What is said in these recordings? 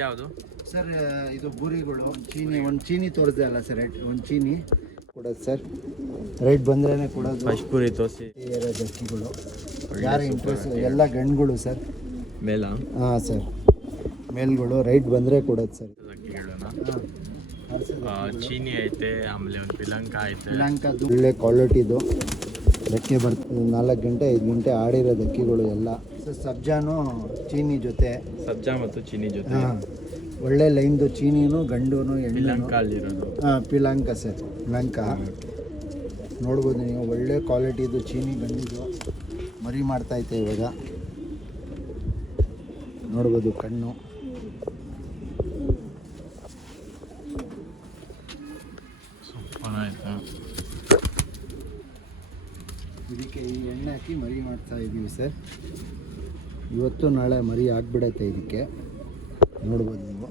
ಯಾವುದು ಸರ್? ಇದು ಬೂರಿಗಳು ಚೀನಿ, ಒಂದು ಚೀನಿ ತೋರಿಸ್ದೆ ಅಲ್ಲ ಸರ್, ಒಂದು ಚೀನಿ ಕೊಡೋದು ಸರ್. ರೈಟ್ ಬಂದ್ರೇ ಕೊಡೋದು. ಫಸ್ಟ್ ಪೂರಿ ತೋರಿಸಿ. ಅಕ್ಕಿಗಳು ಯಾರು ಇಂಟ್ರೆಸ್ಟ್ ಎಲ್ಲ ಗಂಡುಗಳು ಸರ್. ಮೇಲ? ಹಾಂ ಸರ್, ಮೇಲ್ಗಳು ರೈಟ್ ಬಂದರೆ ಕೊಡೋದು ಸರ್. ಚೀನಿ ಐತೆ, ಆಮೇಲೆ ಒಂದು ಪಿಲಂಕ ಐತೆ. ಪಿಲಂಕದ್ದು ಒಳ್ಳೆ ಕ್ವಾಲಿಟಿದು ರೆಕ್ಕೆ ಬರ್ತದೆ. 4 ಗಂಟೆ 5 ಗಂಟೆ ಆಡಿರೋದು ಅಕ್ಕಿಗಳು ಎಲ್ಲ ಸರ್. ಸಬ್ಜಾನು ಚೀನಿ ಜೊತೆ, ಸಬ್ಜಾ ಮತ್ತು ಚೀನಿ ಜೊತೆ. ಹಾಂ, ಒಳ್ಳೆ ಲೈನ್ದು ಚೀನಿನೂ ಗಂಡುನು ಹೆಣ್ಣು. ಅಲ್ಲಿರೋದು ಹಾಂ, ಪಿಲಂಕ ಸರ್. ಪಿಲಂಕ ನೋಡ್ಬೋದು ನೀವು, ಒಳ್ಳೆ ಕ್ವಾಲಿಟಿದು ಚೀನಿ ಗಂಡಿದು ಮರಿ ಮಾಡ್ತಾಯಿತೆ ಇವಾಗ. ನೋಡ್ಬೋದು ಕಣ್ಣು. ಇದಕ್ಕೆ ಈ ಎಣ್ಣೆ ಹಾಕಿ ಮರಿ ಮಾಡ್ತಾ ಇದ್ದೀವಿ ಸರ್. ಇವತ್ತು ನಾಳೆ ಮರಿ ಆಗಿಬಿಡತ್ತೆ ಇದಕ್ಕೆ. ನೋಡ್ಬೋದು ನೀವು,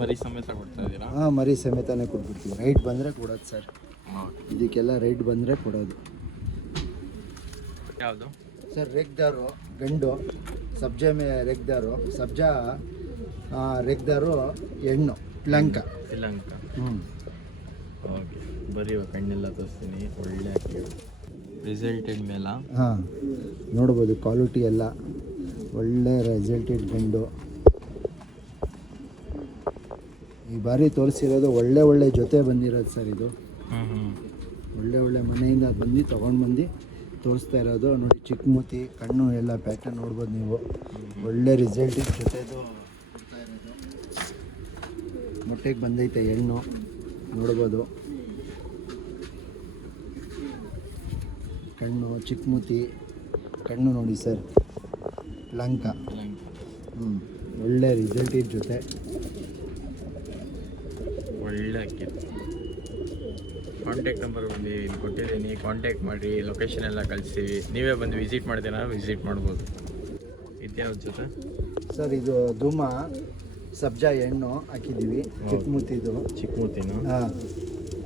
ಮರಿ ಸಮೇತ ಕೊಡ್ತಾ ಇದ್ದೀರಾ? ಹಾಂ, ಮರಿ ಸಮೇತನೇ ಕೊಟ್ಬಿಡ್ತೀವಿ. ರೈಟ್ ಬಂದರೆ ಕೊಡೋದು ಸರ್. ಇದಕ್ಕೆಲ್ಲ ರೈಟ್ ಬಂದರೆ ಕೊಡೋದು. ಯಾವುದು ಸರ್? ರೆಗ್ದಾರು ಗಂಡು, ಸಬ್ಜಾ ರೆಗ್ದಾರು, ಸಬ್ಜಾ ರೆಗ್ದಾರು ಹೆಣ್ಣು, ಪಿಲಂಕ. ಪಿಲಂಕ. ಹ್ಞೂ, ಓಕೆ. ಬರೀ ಕಣ್ಣೆಲ್ಲ ತೋರಿಸ್ತೀನಿ. ಒಳ್ಳೆ ಅಕ್ಕಿ ರಿಸಲ್ಟೆಡ್ ಮೇಲ. ಹಾಂ, ನೋಡ್ಬೋದು ಕ್ವಾಲಿಟಿ ಎಲ್ಲ ಒಳ್ಳೆ ರಿಸಲ್ಟೆಡ್ ಗಂಡು. ಈ ಬಾರಿ ತೋರಿಸಿರೋದು ಒಳ್ಳೆ ಜೊತೆ ಬಂದಿರೋದು ಸರ್. ಇದು ಒಳ್ಳೆ ಮನೆಯಿಂದ ತೊಗೊಂಡು ತೋರಿಸ್ತಾ ಇರೋದು ನೋಡಿ. ಚಿಕ್ಕಮೂತಿ ಕಣ್ಣು ಎಲ್ಲ ಪ್ಯಾಟರ್ನ್ ನೋಡ್ಬೋದು ನೀವು. ಒಳ್ಳೆ ರಿಸಲ್ಟಿಗೆ ಜೊತೆದು ಕೊಡ್ತಾ ಇರೋದು. ಮೊಟ್ಟೆಗೆ ಬಂದೈತೆ ಹೆಣ್ಣು, ನೋಡ್ಬೋದು. ಕಣ್ಣು ಚಿಕ್ಕಮೂತಿ ಕಣ್ಣು ನೋಡಿ ಸರ್. ಲಂಕ. ಒಳ್ಳೆ ರಿಸಲ್ಟಿನ ಜೊತೆ ಒಳ್ಳೆ ಅಕ್ಕಿ. ಕಾಂಟ್ಯಾಕ್ಟ್ ನಂಬರ್ ಬಂದು ಇಲ್ಲಿ ಕೊಟ್ಟಿದ್ದೀನಿ, ಕಾಂಟ್ಯಾಕ್ಟ್ ಮಾಡಿ. ಲೊಕೇಶನ್ ಎಲ್ಲ ಕಳಿಸ್ತೀವಿ. ನೀವೇ ಬಂದು ವಿಸಿಟ್ ಮಾಡ್ತೀರಾ, ವಿಸಿಟ್ ಮಾಡ್ಬೋದು. ಇದ್ಯಾವ್ದು ಜೊತೆ ಸರ್? ಇದು ಧೂಮ ಸಬ್ಜಾ ಹೆಣ್ಣು ಹಾಕಿದ್ದೀವಿ. ಚಿಕ್ಕಮೂತಿನ. ಹಾಂ,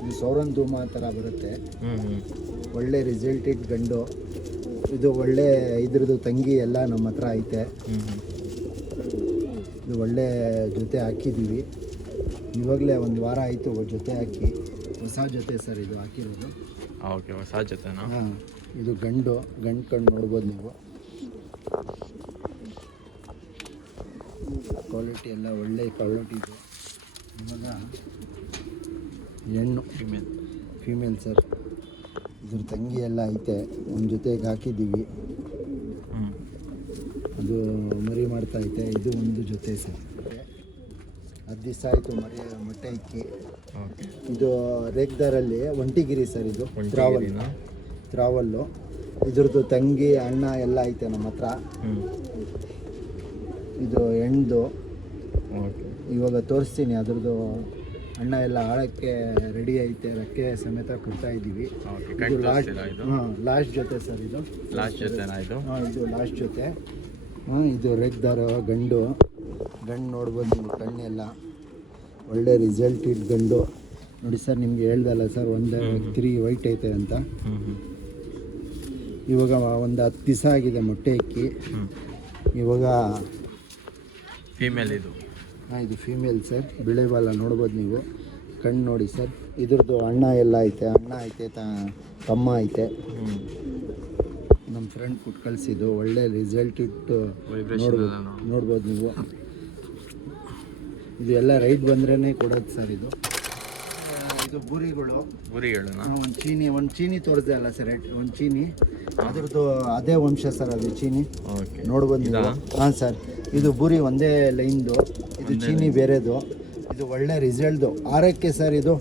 ಇದು ಸೌರನ್ ಧೂಮ ಥರ ಬರುತ್ತೆ. ಒಳ್ಳೆ ರಿಸಲ್ಟೆಡ್ ಗಂಡು. ಇದು ಒಳ್ಳೆ ಇದ್ರದ್ದು ತಂಗಿ ಎಲ್ಲ ನಮ್ಮ ಹತ್ರ ಐತೆ. ಇದು ಒಳ್ಳೆ ಜೊತೆ ಹಾಕಿದ್ದೀವಿ. ಇವಾಗಲೇ 1 ವಾರ ಆಯಿತು ಜೊತೆ ಹಾಕಿ. ಹೊಸ ಜೊತೆ ಸರ್ ಇದು ಹಾಕಿರೋದು. ಓಕೆ, ಹೊಸ ಜೊತೆನಾ? ಹಾಂ, ಇದು ಗಂಡು ಕಣ್ಣು ನೋಡ್ಬೋದು ನೀವು. ಕ್ವಾಲಿಟಿ ಎಲ್ಲ ಒಳ್ಳೆ ಕ್ವಾಲಿಟಿ ಇದೆ. ಇವಾಗ ಹೆಣ್ಣು, ಫೀಮೇಲ್ ಸರ್. ಇದ್ರ ತಂಗಿ ಎಲ್ಲ ಐತೆ, ಒಂದು ಜೊತೆಗೆ ಹಾಕಿದ್ದೀವಿ. ಅದು ಮರಿ ಮಾಡ್ತಾ ಐತೆ. ಇದು ಒಂದು ಜೊತೆ ಸರ್. 10 ದಿವಸ ಆಯಿತು ಮೊಟ್ಟೆ ಇಕ್ಕಿ. ಇದು ರೇಗ್ದಾರಲ್ಲಿ ಒಂಟಿಗಿರಿ ಸರ್. ಇದು ತ್ರಾವಲ್ಲು. ಇದ್ರದ್ದು ತಂಗಿ ಅಣ್ಣ ಎಲ್ಲ ಐತೆ ನಮ್ಮ ಹತ್ರ. ಇದು ಹೆಣ್ದು. ಇವಾಗ ತೋರಿಸ್ತೀನಿ. ಅದ್ರದ್ದು ಅಣ್ಣ ಎಲ್ಲ ಆಳಕ್ಕೆ ರೆಡಿ ಐತೆ. ರೆಕ್ಕೆ ಸಮೇತ ಕೊಡ್ತಾ ಇದ್ದೀವಿ. ಲಾಸ್ಟ್ ಜೊತೆ ಸರ್. ಇದು ಲಾಸ್ಟ್ ಜೊತೆನಾ? ಇದು ಲಾಸ್ಟ್ ಜೊತೆ. ಇದು ರೆಗ್ದಾರ ಗಂಡು ನೋಡ್ಬೋದು ನೀವು. ಕಣ್ಣೆಲ್ಲ ಒಳ್ಳೆ ರಿಸಲ್ಟೆಡ್ ಗಂಡು ನೋಡಿ ಸರ್. ನಿಮ್ಗೆ ಹೇಳ್ದಲ್ಲ ಸರ್, 3 ವೈಟ್ ಐತೆ ಅಂತ. ಇವಾಗ ಒಂದು 10 ದಿವಸ ಆಗಿದೆ ಮೊಟ್ಟೆ ಇಕ್ಕಿ. ಇವಾಗ ಫೀಮೇಲ್ ಇದು. ಹಾಂ, ಇದು ಫೀಮೇಲ್ ಸರ್. ಬಿಳೆ ಬಾಲ ನೋಡ್ಬೋದು ನೀವು. ಕಣ್ಣು ನೋಡಿ ಸರ್. ಇದ್ರದ್ದು ಅಣ್ಣ ಎಲ್ಲ ಐತೆ. ಅಣ್ಣ ಐತೆ, ತಮ್ಮ ಐತೆ. ನಮ್ಮ ಫ್ರೆಂಡ್ ಕೊಟ್ಟು ಕಳಿಸಿದ್ದು. ಒಳ್ಳೆ ರಿಸಲ್ಟ್ ಇಟ್ಟು ನೋಡ್ಬೋದು ನೀವು. ಇದು ಎಲ್ಲ ರೈಟ್ ಬಂದ್ರೇ ಕೊಡೋದು ಸರ್. ಇದು ಬೂರಿಗಳು. ಒಂದು ಚೀನಿ ತೋರಿಸ್ದೆ ಅಲ್ಲ ಸರ್, ಒಂದು ಚೀನಿ. ಅದ್ರದ್ದು ಅದೇ ವಂಶ ಸರ್. ಅದು ಚೀನಿ ನೋಡ್ಬೋದು ನೀವು. ಹಾಂ ಸರ್, ಇದು ಬೂರಿ ಒಂದೇ ಲೈನ್ದು. ಇದು ಚೀನಿ ಬೇರೆದು. ಇದು ಒಳ್ಳೆ ರಿಸಲ್ಟ್ದು ಆರಕ್ಕೆ ಸರ್. ಇದು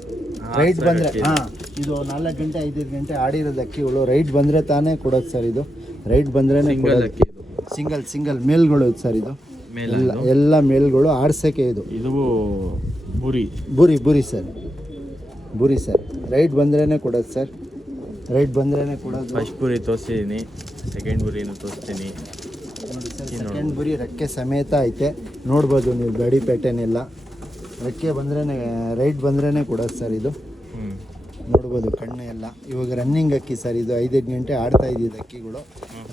ರೈಟ್ ಬಂದರೆ, ಹಾಂ, ಇದು 4 ಗಂಟೆ 5 ಗಂಟೆ ಆಡಿರೋದು ಅಕ್ಕಿಗಳು. ರೈಟ್ ಬಂದರೆ ತಾನೇ ಕೊಡೋದು ಸರ್. ಇದು ರೈಟ್ ಬಂದ್ರೇ ಕೊಡೋದು. ಸಿಂಗಲ್ ಮೇಲ್ಗಳು ಸರ್. ಇದು ಎಲ್ಲ ಮೇಲ್ಗಳು ಆಡ್ಸೋಕ್ಕೆ. ಇದು ಬೂರಿ ಸರ್. ರೈಟ್ ಬಂದ್ರೇ ಕೊಡೋದು ಸರ್. ರೈಟ್ ಬಂದ್ರೇ ಕೊಡೋದು. ಫಸ್ಟ್ ಬುರಿ ತೋರಿಸಿದ್ದೀನಿ, ಸೆಕೆಂಡ್ ಬುರಿನೂ ತೋರಿಸ್ತೀನಿ ನೋಡಿ ಸರ್. ಸೆಕೆಂಡ್ ಬುರಿ ರೆಕ್ಕೆ ಸಮೇತ ಐತೆ. ನೋಡ್ಬೋದು ನೀವು ಗಾಡಿ ಪ್ಯಾಟರ್ನ್ ಎಲ್ಲ. ರೆಕ್ಕೆ ಬಂದ್ರೇ ರೈಟ್ ಬಂದ್ರೇ ಕೊಡೋದು ಸರ್. ಇದು ನೋಡ್ಬೋದು ಕಣ್ಣು ಎಲ್ಲ. ಇವಾಗ ರನ್ನಿಂಗ್ ಅಕ್ಕಿ ಸರ್. ಇದು 5 ಗಂಟೆ ಆಡ್ತಾ ಇದ್ದಿದ್ದು ಅಕ್ಕಿಗಳು.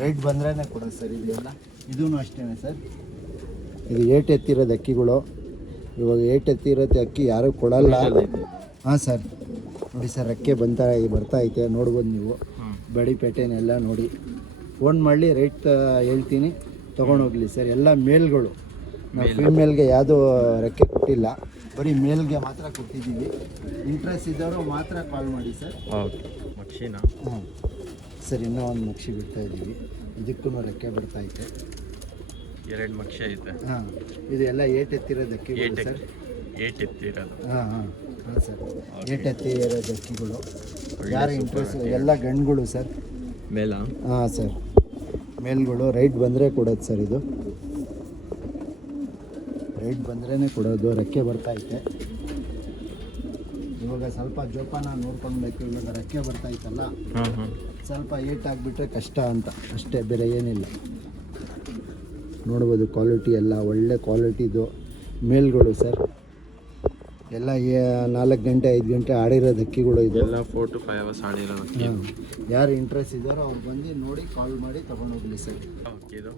ರೈಟ್ ಬಂದ್ರೇ ಕೊಡೋದು ಸರ್. ಇದೆಲ್ಲ ಇದೂ ಅಷ್ಟೇ ಸರ್. ಇದು ಏಟ್ ಎತ್ತಿರೋದು ಅಕ್ಕಿಗಳು. ಇವಾಗ ಏಟ್ ಎತ್ತಿರುತ್ತೆ ಅಕ್ಕಿ ಯಾರೂ ಕೊಡಲ್ಲ. ಹಾಂ ಸರ್, ನೋಡಿ ಸರ್ ರೆಕ್ಕೆ ಬರ್ತಾ ಐತೆ ನೋಡ್ಬೋದು ನೀವು. ಬಡಿಪೇಟೆನೆಲ್ಲ ನೋಡಿ ಫೋನ್ ಮಾಡಲಿ, ರೇಟ್ ಹೇಳ್ತೀನಿ ತೊಗೊಂಡೋಗ್ಲಿ ಸರ್. ಎಲ್ಲ ಮೇಲ್ಗಳು, ನಾವು ಫೀಮೇಲ್ಗೆ ಯಾವುದೂ ರೆಕ್ಕೆ ಕೊಟ್ಟಿಲ್ಲ, ಬರೀ ಮೇಲ್ಗೆ ಮಾತ್ರ ಕೊಟ್ಟಿದ್ದೀವಿ. ಇಂಟ್ರೆಸ್ಟ್ ಇದ್ದವರು ಮಾತ್ರ ಕಾಲ್ ಮಾಡಿ ಸರ್. ಮಕ್ಷಿನ ಹಾಂ ಸರ್, ಇನ್ನೂ ಒಂದು ಮಕ್ಷಿ ಬಿಡ್ತಾ ಇದ್ದೀವಿ, ಇದಕ್ಕೂ ರೆಕ್ಕೆ ಬಿಡ್ತಾಯಿದೆ. 2 ಮಕ್ಷಿ ಐತೆ. ಹಾಂ, ಇದು ಎಲ್ಲ ಏಟ್ ಎತ್ತಿರೋದು ಅಕ್ಕಿಗಳು ಸರ್. ಏಟ್ ಎತ್ತಿರೋದು. ಹಾಂ ಹಾಂ ಹಾಂ ಸರ್, ಏಟ್ ಎತ್ತಿರೋದು ಅಕ್ಕಿಗಳು. ಯಾರು ಇಂಟ್ರೆಸ್ಟ್, ಎಲ್ಲ ಗಂಡುಗಳು ಸರ್. ಮೇಲ? ಹಾಂ ಸರ್, ಮೇಲ್ಗಳು. ರೈಟ್ ಬಂದರೆ ಕೊಡೋದು ಸರ್, ಇದು ರೈಟ್ ಬಂದ್ರೇ ಕೊಡೋದು. ರೆಕ್ಕೆ ಬರ್ತೈತೆ. ಇವಾಗ ಸ್ವಲ್ಪ ಜೋಪಾನ ನೋಡ್ಕೊಳ್ಬೇಕು. ಇವಾಗ ರೆಕ್ಕೆ ಬರ್ತೈತಲ್ಲ, ಸ್ವಲ್ಪ ಏಟ್ ಆಗಿಬಿಟ್ರೆ ಕಷ್ಟ ಅಂತ ಅಷ್ಟೇ, ಬೇರೆ ಏನಿಲ್ಲ. ನೋಡ್ಬೋದು ಕ್ವಾಲಿಟಿ ಎಲ್ಲ ಒಳ್ಳೆ ಕ್ವಾಲಿಟಿದು ಮೇಲ್ಗಳು ಸರ್. ಎಲ್ಲ 4 ಗಂಟೆ 5 ಗಂಟೆ ಆಡಿರೋದು ಅಕ್ಕಿಗಳು ಇದು. ಎಲ್ಲ 4 to 5 hours ಆಡಿರೋದು. ಯಾರು ಇಂಟ್ರೆಸ್ಟ್ ಇದ್ದಾರೋ ಅವ್ರು ಬಂದು ನೋಡಿ ಕಾಲ್ ಮಾಡಿ ತೊಗೊಂಡೋಗ್ಲಿ ಸರ್. ಇದು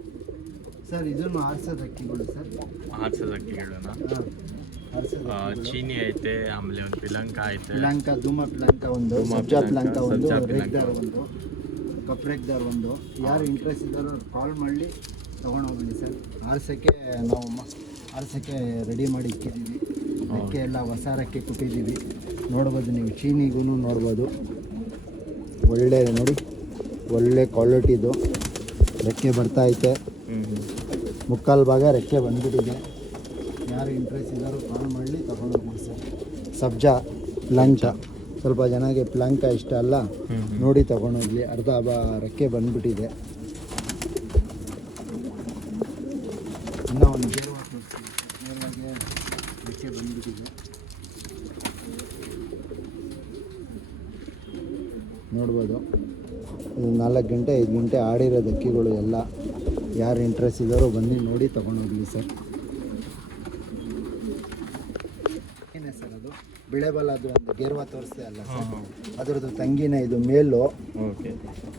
ಸರ್ ಇದನ್ನು ಆರ್ಸೋದು ಅಕ್ಕಿಗಳು ಸರ್. ಆರ್ಸೋದು ಅಕ್ಕಿಗಳನ್ನ. ಚೀನಿ ಐತೆ, ಆಮೇಲೆ ಒಂದು ಪಿಲಂಕ ಐತೆ. ಪಿಲಂಕ, ಧೂಮ ಪಿಲಂಕ ಒಂದು, ಸಬ್ಜಾ ಪಿಲಂಕ ಒಂದು, ರೇಗ್ದಾರ್ ಒಂದು, ಕಪ್ರೇಗ್ದಾರ್ ಒಂದು. ಯಾರು ಇಂಟ್ರೆಸ್ಟ್ ಇದ್ದಾರೋ ಕಾಲ್ ಮಾಡಲಿ ತೊಗೊಂಡೋಗ್ಲಿ ಸರ್. ಆರ್ಸೋಕ್ಕೆ ರೆಡಿ ಮಾಡಿ ಇಕ್ಕಿದ್ದೀವಿ. ರೆಕ್ಕೆ ಎಲ್ಲ ಹೊಸ ರೆಕ್ಕೆ ಕೊಟ್ಟಿದ್ದೀವಿ. ನೋಡ್ಬೋದು ನೀವು, ಚೀನಿಗೂ ನೋಡ್ಬೋದು. ಒಳ್ಳೆ ನೋಡಿ, ಒಳ್ಳೆ ಕ್ವಾಲಿಟಿದು ರೆಕ್ಕೆ ಬರ್ತಾಯಿದೆ. ಮುಕ್ಕಾಲು ಭಾಗ ರೆಕ್ಕೆ ಬಂದ್ಬಿಟ್ಟಿದೆ. ಯಾರು ಇಂಟ್ರೆಸ್ಟ್ ಇದ್ದಾರೋ ಕಾಲ್ ಮಾಡಲಿ ತೊಗೊಂಡೋಗ್ಲಿ ಸರ್. ಸಬ್ಜಾ ಪ್ಲಂಕ, ಸ್ವಲ್ಪ ಜನಕ್ಕೆ ಪ್ಲಂಕ ಇಷ್ಟ ಅಲ್ಲ, ನೋಡಿ ತೊಗೊಂಡೋಗ್ಲಿ. ಅರ್ಧ ರೆಕ್ಕೆ ಬಂದ್ಬಿಟ್ಟಿದೆ. ಇನ್ನೂ ಒಂದು ನೇರವಾಗಿ ರೆಕ್ಕೆ ಬಂದ್ಬಿಟ್ಟಿದೆ. ನೋಡ್ಬೋದು, ಇದು 4 ಗಂಟೆ 5 ಗಂಟೆ ಆಡಿರೋದು ಅಕ್ಕಿಗಳು ಎಲ್ಲ. ಯಾರು ಇಂಟ್ರೆಸ್ಟ್ ಇದ್ದಾರೋ ಬನ್ನಿ ನೋಡಿ ತೊಗೊಂಡೋಗ್ಲಿ ಸರ್. ಏನೇ ಸರ್ ಅದು ಬಿಳೆಬಲ್ಲ, ಅದು ಒಂದು ಗೇರ್ವಾ ತೋರಿಸ್ದೆ ಅಲ್ಲ ಸರ್, ಅದರದ್ದು ತಂಗಿನೇ ಇದು ಮೇಲು.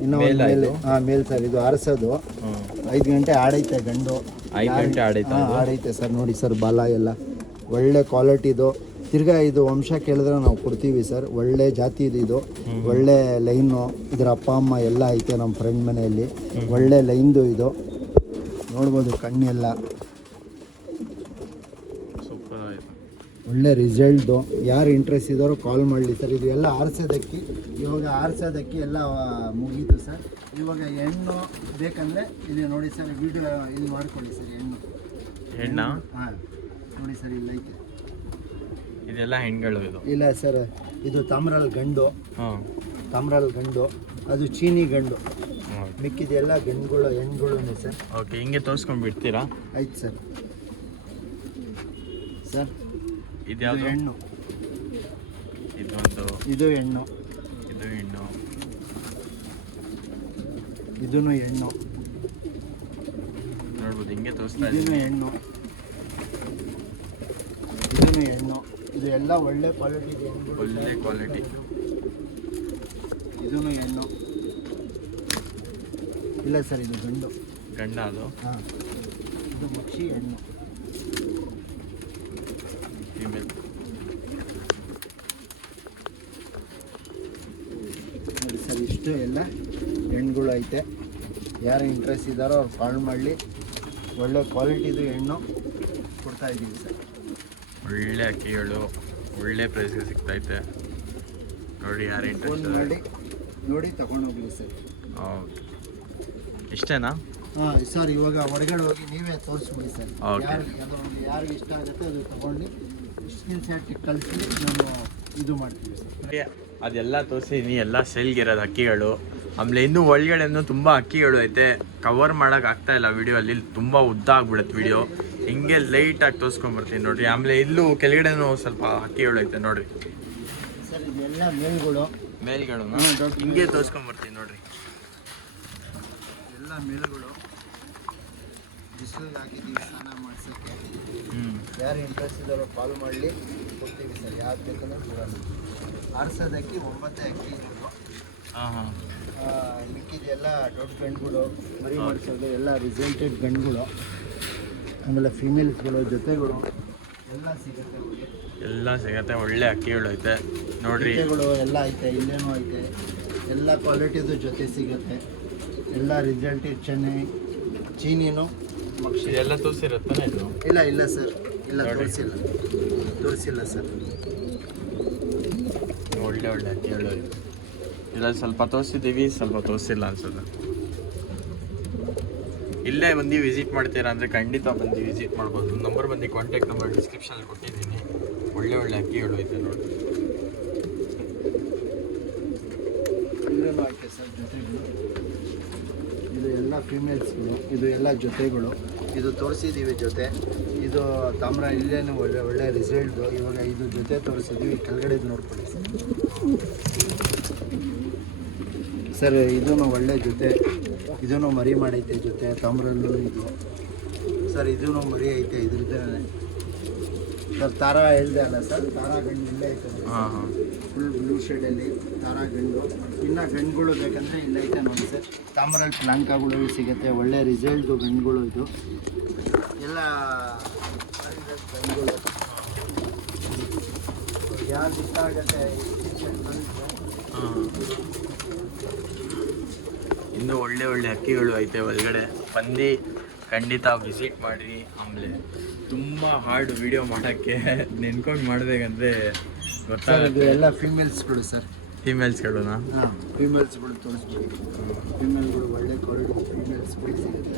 ಇನ್ನೂ ಒಂದು ಮೇಲೆ. ಹಾಂ, ಮೇಲ್ ಸರ್. ಇದು ಆರಿಸೋದು 5 ಗಂಟೆ ಆಡೈತೆ ಗಂಡು. 5 ಗಂಟೆ ಆಡೈತೆ ಸರ್. ನೋಡಿ ಸರ್, ಬಾಲ ಎಲ್ಲ ಒಳ್ಳೆ ಕ್ವಾಲಿಟಿದು. ತಿರ್ಗಾ ಇದು ವಂಶ ಕೇಳಿದ್ರೆ ನಾವು ಕೊಡ್ತೀವಿ ಸರ್. ಒಳ್ಳೆ ಜಾತಿ ಇದು, ಒಳ್ಳೆ ಲೈನು. ಇದರ ಅಪ್ಪ ಅಮ್ಮ ಎಲ್ಲ ಐತೆ ನಮ್ಮ ಫ್ರೆಂಡ್ ಮನೆಯಲ್ಲಿ. ಒಳ್ಳೆ ಲೈನ್ದು ಇದು. ನೋಡ್ಬೋದು ಕಣ್ಣೆಲ್ಲ ಸೂಪರ್ ಆಯಿತು, ಒಳ್ಳೆ ರಿಸಲ್ಟು. ಯಾರು ಇಂಟ್ರೆಸ್ಟ್ ಇದ್ದಾರೋ ಕಾಲ್ ಮಾಡಲಿ ಸರ್. ಇದು ಎಲ್ಲ ಆರಿಸೋದಕ್ಕಿ, ಇವಾಗ ಆರಿಸೋದಕ್ಕಿ ಎಲ್ಲ ಮುಗೀತು ಸರ್. ಇವಾಗ ಹೆಣ್ಣು ಬೇಕಂದರೆ ಇಲ್ಲಿ ನೋಡಿ ಸರ್, ವಿಡಿಯೋ ಇಲ್ಲಿ ಮಾಡ್ಕೊಳ್ಳಿ ಸರ್. ಹೆಣ್ಣು ಹಾಂ ನೋಡಿ ಸರ್, ಇಲ್ಲ ಐತೆ. ಇದೆಲ್ಲ ಹೆಣ್ಗಳು ಇದು? ಇಲ್ಲ ಸರ್, ಇದು ತಾಮ್ರಲ್ಲಿ ಗಂಡು. ತಾಮ್ರಲ್ಲಿ ಗಂಡು, ಅದು ಚೀನಿ ಗಂಡು. ಮಿಕ್ಕಿದೆಲ್ಲ ಗಂಡುಗಳು, ಹೆಣ್ಗಳು ಸರ್. ಓಕೆ, ಹಿಂಗೆ ತೋರಿಸ್ಕೊಂಡು ಬಿಡ್ತೀರಾ? ಆಯ್ತು ಸರ್. ಸರ್ ಇದು ಯಾವುದು? ಹೆಣ್ಣು. ಇದೊಂದು. ಇದು ಹೆಣ್ಣು. ಇದು ಹೆಣ್ಣು. ಇದೂ ಹೆಣ್ಣು. ನೋಡ್ಬೋದು, ಹಿಂಗೆ ತೋರಿಸ್ತಾ ಇದೂ ಹೆಣ್ಣು. ಇದೂ ಹೆಣ್ಣು. ಇದು ಎಲ್ಲ ಒಳ್ಳೆ ಕ್ವಾಲಿಟಿ, ಒಳ್ಳೆ ಕ್ವಾಲಿಟಿ. ಇದೂ ಹೆಣ್ಣು. ಇಲ್ಲ ಸರ್, ಇದು ಗಂಡು. ಗಂಡ ಅದು? ಹಾಂ, ಇದು ಮಕ್ಷಿ ಹೆಣ್ಣು. ಫೀಮೇಲ್. ನೋಡಿ ಸರ್, ಇಷ್ಟು ಎಲ್ಲ ಹೆಣ್ಣುಗಳು ಐತೆ. ಯಾರು ಇಂಟ್ರೆಸ್ಟ್ ಇದ್ದಾರೋ ಅವ್ರು ಕಾಲ್ ಮಾಡಲಿ. ಒಳ್ಳೆ ಕ್ವಾಲಿಟಿದು ಹೆಣ್ಣು ಕೊಡ್ತಾ ಇದ್ದೀವಿ ಸರ್. ಒಳ್ಳೆ ಅಕ್ಕಿಗಳು ಒಳ್ಳೆ ಪ್ರೈಸ್ಗೆ ಸಿಗ್ತೈತೆ ನೋಡಿ. ಯಾರು ಇಂಟ್ರೆಸ್ಟ್ ಮಾಡಿ ನೋಡಿ ತಗೊಂಡೋಗ್ಲಿ ಸರ್. ಓಕೆ, ಇಷ್ಟೇನಾ? ಹಾಂ ಸರ್, ಇವಾಗ ಹೊರಗಡೆ ಹೋಗಿ ನೀವೇ ತೋರಿಸ್ಬಿಡಿ ಸರ್. ಯಾರಿಗೆ ಇಷ್ಟ ಆಗುತ್ತೆ ಅದು ತಗೊಂಡು ಸ್ಕ್ರೀನ್ ಶಾಟ್ ಕಳಿಸಿ ನಾವು ಇದು ಮಾಡ್ತೀವಿ ಸರ್. ಅದೆಲ್ಲ ತೋರಿಸಿದ್ದೀನಿ, ಎಲ್ಲ ಸೇಲ್ಗಿರೋದು ಅಕ್ಕಿಗಳು. ಆಮೇಲೆ ಇನ್ನೂ ಒಳಗಡೆನೂ ತುಂಬ ಅಕ್ಕಿಗಳು ಐತೆ. ಕವರ್ ಮಾಡೋಕೆ ಆಗ್ತಾಯಿಲ್ಲ ವಿಡಿಯೋಲ್ಲಿ, ತುಂಬ ಉದ್ದ ಆಗ್ಬಿಡುತ್ತೆ ವಿಡಿಯೋ. ಹಿಂಗೆ ಲೈಟಾಗಿ ತೋರಿಸ್ಕೊಂಬರ್ತೀನಿ ನೋಡಿರಿ. ಆಮೇಲೆ ಇಲ್ಲೂ ಕೆಳಗಡೆನೂ ಸ್ವಲ್ಪ ಅಕ್ಕಿಗಳು ಐತೆ ನೋಡಿರಿ ಸರ್. ಇದೆಲ್ಲ ಮೇಲ್ಗಳು ಹಿಂಗೆ ತೋರಿಸ್ಕೊಂಬರ್ತೀನಿ ನೋಡಿರಿ. ಎಲ್ಲ ಮೇಲುಗಳು ಬಿಸಿಲಿಗೆ ಹಾಕಿದ್ದೀವಿ ಸ್ನಾನ ಮಾಡಿಸೋಕ್ಕೆ. ಯಾರು ಇಂಟ್ರೆಸ್ಟ್ ಇದ್ದಾರೋ ಕಾಲ್ ಮಾಡಲಿ, ಕೊಡ್ತೀವಿ ಸರ್. ಯಾವ್ದು ಬೇಕಂದ್ರೆ ಕೊಡೋಣ. ಆರಿಸೋದಕ್ಕೆ 9 ಅಕ್ಕಿ ಇರೋದು. ಮಿಕ್ಕಿದೆಲ್ಲ ದೊಡ್ಡ ಗಂಡುಗಳು, ಮರಿ ಮಾಡಿಸೋದು ಎಲ್ಲ ರಿಸಲ್ಟೆಡ್ ಗಂಡುಗಳು. ಆಮೇಲೆ ಫೀಮೇಲ್ಸ್ಗಳು, ಜೊತೆಗಳು ಎಲ್ಲ ಸಿಗುತ್ತೆ ಅವ್ರಿಗೆ. ಎಲ್ಲ ಸಿಗತ್ತೆ, ಒಳ್ಳೆ ಅಕ್ಕಿಗಳು ಐತೆ ನೋಡ್ರಿ. ಜೊತೆಗಳು ಎಲ್ಲ ಐತೆ, ಇಲ್ಲೇನೂ ಐತೆ, ಎಲ್ಲ ಕ್ವಾಲಿಟಿದು ಜೊತೆ ಸಿಗುತ್ತೆ. ಎಲ್ಲ ರಿಸಲ್ಟ್ ಚೆನ್ನೈ ಚೀನಿನು ಮಕ್ಷಿ ಇದೆಲ್ಲ ತೋರಿಸಿರುತ್ತಾನೆ ಇದು? ಇಲ್ಲ ಇಲ್ಲ ಸರ್, ಇಲ್ಲ ನೋಡಿ. ತೋರಿಸಿಲ್ಲ ಸರ್. ಒಳ್ಳೆ ಒಳ್ಳೆ ಅಕ್ಕಿಗಳು ಐತೆ. ಇದರಲ್ಲಿ ಸ್ವಲ್ಪ ತೋರಿಸಿದ್ದೀವಿ, ಸ್ವಲ್ಪ ತೋರಿಸಿಲ್ಲ ಅನ್ಸುತ್ತೆ. ಇಲ್ಲೇ ಬಂದು ವಿಸಿಟ್ ಮಾಡ್ತೀರಾ ಅಂದರೆ ಖಂಡಿತ ಬಂದು ವಿಸಿಟ್ ಮಾಡ್ಬೋದು. ನಂಬರ್ ಬಂದು ಕಾಂಟ್ಯಾಕ್ಟ್ ನಂಬರ್ ಡಿಸ್ಕ್ರಿಪ್ಷನಲ್ಲಿ ಕೊಟ್ಟಿದ್ದೀನಿ. ಒಳ್ಳೆ ಒಳ್ಳೆ ಅಕ್ಕಿಗಳು ಐತೆ ನೋಡಿ. ಇಲ್ಲೂ ಐತೆ ಸರ್ ಜೊತೆಗಳು. ಇದು ಎಲ್ಲ ಫಿಮೇಲ್ಸ್ಗಳು, ಇದು ಎಲ್ಲ ಜೊತೆಗಳು. ಇದು ತೋರಿಸಿದ್ದೀವಿ ಜೊತೆ. ಇದು ತಾಮ್ರ ಇಲ್ಲೇನು ಒಳ್ಳೆ ಒಳ್ಳೆ ರಿಸಲ್ಟು. ಇವಾಗ ಇದು ಜೊತೆ ತೋರಿಸಿದ್ದೀವಿ, ಕೆಳಗಡೆ ನೋಡ್ಕೊಳ್ಳಿ ಸರ್. ಇದೂ ಒಳ್ಳೆ ಜೊತೆ, ಇದೂ ಮರಿ ಮಾಡೈತೆ ಜೊತೆ ತಾಮ್ರಲ್ಲೂ ಇದು ಸರ್. ಇದೂ ಮರಿ ಐತೆ ಇದ್ರದ್ದೇ ಸರ್. ತಾರಾ ಹೇಳ್ದೆ ಅಲ್ಲ ಸರ್, ತಾರಾ ಗಂಡು ಇಲ್ಲೇ ಐತೆ ಫುಲ್ ಬ್ಲೂ ಶೇಡಲ್ಲಿ ತಾರಾ ಗಂಡು. ಇನ್ನು ಗಂಡುಗಳು ಬೇಕಂದರೆ ಇಲ್ಲೈತೆ ನೋಡಿ ಸರ್. ತಾಮ್ರಲ್ಲಿ ಪ್ಲಾಂಕಾಗಳು ಸಿಗುತ್ತೆ, ಒಳ್ಳೆ ರಿಸಲ್ಟು ಗಂಡುಗಳು. ಇದು ಎಲ್ಲ ಗಂಡುಗಳು ಯಾವ್ದು ಇಷ್ಟ ಆಗುತ್ತೆ. ಇನ್ನೂ ಒಳ್ಳೆ ಒಳ್ಳೆ ಅಕ್ಕಿಗಳು ಐತೆ ಒಳಗಡೆ. ಬಂದು ಖಂಡಿತ ವಿಸಿಟ್ ಮಾಡಿರಿ. ಆಮೇಲೆ ತುಂಬ ಹಾರ್ಡ್ ವಿಡಿಯೋ ಮಾಡೋಕ್ಕೆ ನೆನ್ಕೊಂಡು ಮಾಡಬೇಕಂದ್ರೆ ಇದು ಗೊತ್ತಾಗುತ್ತೆ. ಎಲ್ಲ ಫಿಮೇಲ್ಸ್ಗಳು ಸರ್. ಫೀಮೇಲ್ಸ್ಗಳನ್ನ ಹಾಂ, ಫಿಮೇಲ್ಸ್ಗಳು ತೋರಿಸ್ಬೋದು. ಫಿಮೇಲ್ಗಳು ಒಳ್ಳೆ ಕ್ವಾಲಿಟಿ ಫಿಮೇಲ್ಸ್ಗಳು ಸಿಗುತ್ತೆ.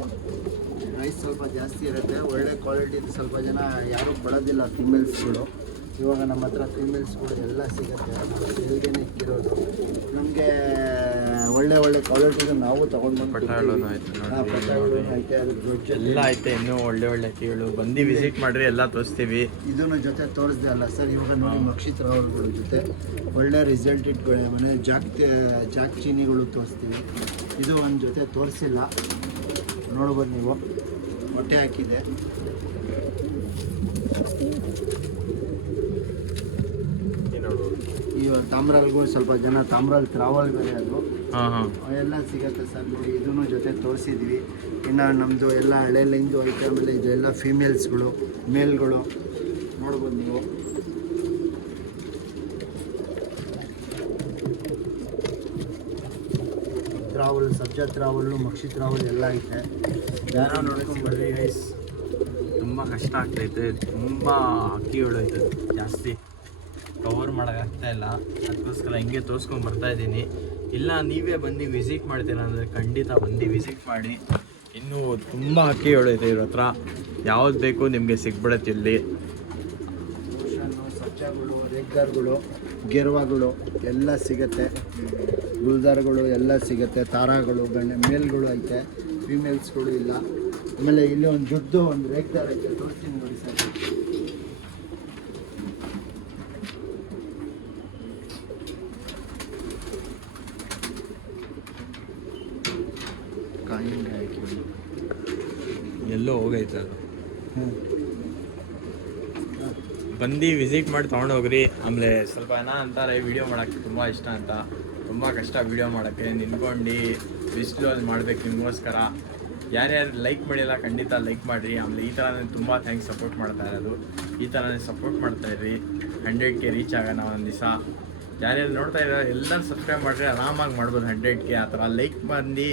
ಪ್ರೈಸ್ ಸ್ವಲ್ಪ ಜಾಸ್ತಿ ಇರುತ್ತೆ. ಒಳ್ಳೆ ಕ್ವಾಲಿಟಿದು ಸ್ವಲ್ಪ ಜನ ಯಾರೂ ಕೊಡೋದಿಲ್ಲ ಫಿಮೇಲ್ಸ್ಗಳು. ಇವಾಗ ನಮ್ಮ ಹತ್ರ ಫಿಮೇಲ್ಸ್ಗಳು ಎಲ್ಲ ಸಿಗುತ್ತೆ. ಎಲ್ಲಿಗೆ ಇಕ್ಕಿರೋದು ನಮಗೆ ಒಳ್ಳೆ ಒಳ್ಳೆ ಕ್ವಾಲಿಟಿದು ನಾವು ತೊಗೊಂಡು ಪಟಾಳನು ಐತೆ ನೋಡಿ. ಪಟಾಳು ಐತೆ, ಅದ್ರ ದೊಡ್ಡ ಎಲ್ಲ ಐತೆ. ಇನ್ನೂ ಒಳ್ಳೆ ಒಳ್ಳೆ ಅಕ್ಕಿಗಳು. ಬಂದು ವಿಸಿಟ್ ಮಾಡಿರಿ, ಎಲ್ಲ ತೋರಿಸ್ತೀವಿ. ಇದನ್ನು ಜೊತೆ ತೋರಿಸ್ದೆ ಅಲ್ಲ ಸರ್. ಇವಾಗ ನೋಡಿ ಮಕ್ಷಿತ್ ರಾವ್ಗಳ ಜೊತೆ ಒಳ್ಳೆ ರಿಸಲ್ಟ್ ಇಟ್ಕೊಳ್ಳಿ. ಮನೇಲಿ ಜಾಕ್ ಚೀನಿಗಳು ತೋರಿಸ್ತೀವಿ. ಇದು ಒಂದು ಜೊತೆ ತೋರಿಸಿಲ್ಲ, ನೋಡ್ಬೋದು ನೀವು. ಮೊಟ್ಟೆ ಹಾಕಿದೆ. ಇವಾಗ ತಾಮ್ರಲ್ಗೂ ಸ್ವಲ್ಪ ಜನ ತಾಮ್ರಲ್ಲಿ ಟ್ರಾವಲ್ ಬೇರೆ ಅದು ಎಲ್ಲ ಸಿಗುತ್ತೆ ಸರ್. ನೋಡಿ ಇದನ್ನು ಜೊತೆ ತೋರಿಸಿದ್ವಿ. ಇನ್ನು ನಮ್ಮದು ಎಲ್ಲ ಹಳೆ ಲೈನ್ದು ಐತೆ. ಆಮೇಲೆ ಇದೆಲ್ಲ ಫೀಮೇಲ್ಸ್ಗಳು, ಮೇಲ್ಗಳು ನೋಡ್ಬೋದು ನೀವು. ಟ್ರಾವಲ್, ಸಬ್ಜಾ ಟ್ರಾವಲ್ಲು, ಮಕ್ಷಿ ಟ್ರಾವಲ್ ಎಲ್ಲ ಐತೆ. ಯಾರೋ ನೋಡ್ಕೊಂಡ್ಬರ್ರಿ ಗೈಸ್. ತುಂಬ ಕಷ್ಟ ಆಗ್ತೈತೆ. ತುಂಬ ಅಕ್ಕಿಗಳು ಐತೆ, ಜಾಸ್ತಿ ಕವರ್ ಮಾಡೋಕ್ಕಾಗ್ತಾ ಇಲ್ಲ. ಅದಕ್ಕೋಸ್ಕರ ಹಿಂಗೆ ತೋರಿಸ್ಕೊಂಡು ಬರ್ತಾ ಇದ್ದೀನಿ. ಇಲ್ಲ ನೀವೇ ಬಂದು ವಿಸಿಟ್ ಮಾಡ್ತೀರಾ ಅಂದರೆ ಖಂಡಿತ ಬಂದು ವಿಸಿಟ್ ಮಾಡಿ. ಇನ್ನೂ ತುಂಬ ಅಕ್ಕಿಗಳು ಇದೆ ಇವ್ರ ಹತ್ರ. ಯಾವ್ದು ಬೇಕು ನಿಮಗೆ ಸಿಗ್ಬಿಡುತ್ತೆ ಇಲ್ಲಿ. ಓಷನ್ನು, ಸಬ್ಜಾಗಳು, ರೆಗ್ಗಾರ್ಗಳು, ಗೆರ್ವಾಗಳು ಎಲ್ಲ ಸಿಗುತ್ತೆ. ಗುಲ್ದಾರ್ಗಳು ಎಲ್ಲ ಸಿಗುತ್ತೆ. ತಾರಾಗಳು, ಮೇಲ್ಗಳು ಐತೆ, ಫಿಮೇಲ್ಸ್ಗಳು ಇಲ್ಲ. ಆಮೇಲೆ ಇಲ್ಲಿ ಒಂದು ಜೊದ್ದು ಒಂದು ರೇಗ್ದಾರ್ ಐತೆ, ತೋರಿಸ್ತೀನಿ ನೋಡಿ ಸರ್. ಕಾಯಿಂಗ್ ಹಾಕಿ ಎಲ್ಲೋ ಹೋಗೈತೆ ಅದು. ಬಂದು ವಿಸಿಟ್ ಮಾಡಿ ತೊಗೊಂಡೋಗ್ರಿ. ಆಮೇಲೆ ಸ್ವಲ್ಪ ಜನ ಅಂತಾರೆ ವಿಡಿಯೋ ಮಾಡೋಕ್ಕೆ ತುಂಬ ಇಷ್ಟ ಅಂತ. ತುಂಬ ಕಷ್ಟ ವಿಡಿಯೋ ಮಾಡೋಕ್ಕೆ. ನಿಂತ್ಕೊಂಡು ಬಿಸಿಲು ಅದು ಮಾಡ್ಬೇಕು ನಿಮಗೋಸ್ಕರ. ಯಾರ್ಯಾರು ಲೈಕ್ ಮಾಡಿಲ್ಲ ಖಂಡಿತ ಲೈಕ್ ಮಾಡಿರಿ. ಆಮೇಲೆ ಈ ಥರನೇ ತುಂಬ ಥ್ಯಾಂಕ್ಸ್ ಸಪೋರ್ಟ್ ಮಾಡ್ತಾ ಇರೋದು. ಈ ಥರನೇ ಸಪೋರ್ಟ್ ಮಾಡ್ತಾಯಿರಿ. 100K ರೀಚ್ ಆಗೋಣ ಒಂದು ದಿವಸ. ಯಾರ್ಯಾರು ನೋಡ್ತಾ ಇದ್ದಾರೆ ಎಲ್ಲರೂ ಸಬ್ಸ್ಕ್ರೈಬ್ ಮಾಡಿರಿ, ಆರಾಮಾಗಿ ಮಾಡ್ಬೋದು 100K. ಆ ಥರ ಲೈಕ್ ಬಂದು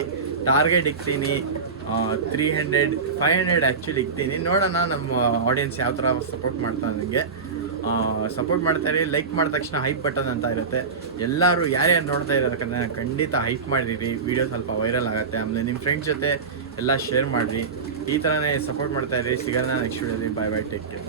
ಟಾರ್ಗೆಟ್ ಇಕ್ತೀನಿ 300 500 ಆ್ಯಕ್ಚುಲಿ ಇಕ್ತೀನಿ. ನೋಡೋಣ ನಮ್ಮ ಆಡಿಯನ್ಸ್ ಯಾವ ಥರ ಸಪೋರ್ಟ್ ಮಾಡ್ತಾರೆ. ನನಗೆ ಸಪೋರ್ಟ್ ಮಾಡ್ತಾಯಿರಿ. ಲೈಕ್ ಮಾಡಿದ ತಕ್ಷಣ ಹೈಪ್ ಬಟನ್ ಅಂತ ಇರುತ್ತೆ. ಎಲ್ಲರೂ ಯಾರ್ಯಾರು ನೋಡ್ತಾ ಇರೋದಕ್ಕೆ ಖಂಡಿತ ಹೈಪ್ ಮಾಡಿರಿ. ವಿಡಿಯೋ ಸ್ವಲ್ಪ ವೈರಲ್ ಆಗುತ್ತೆ. ಆಮೇಲೆ ನಿಮ್ಮ ಫ್ರೆಂಡ್ಸ್ ಜೊತೆ ಎಲ್ಲ ಶೇರ್ ಮಾಡಿರಿ. ಈ ಥರನೇ ಸಪೋರ್ಟ್ ಮಾಡ್ತಾಯಿರಿ. ಸಿಗೋಣ ನೆಕ್ಸ್ಟ್ ವಿಡಿಯೋಲಿ. ಬಾಯ್ ಬಾಯ್, ಟೇಕ್ ಕೇರ್.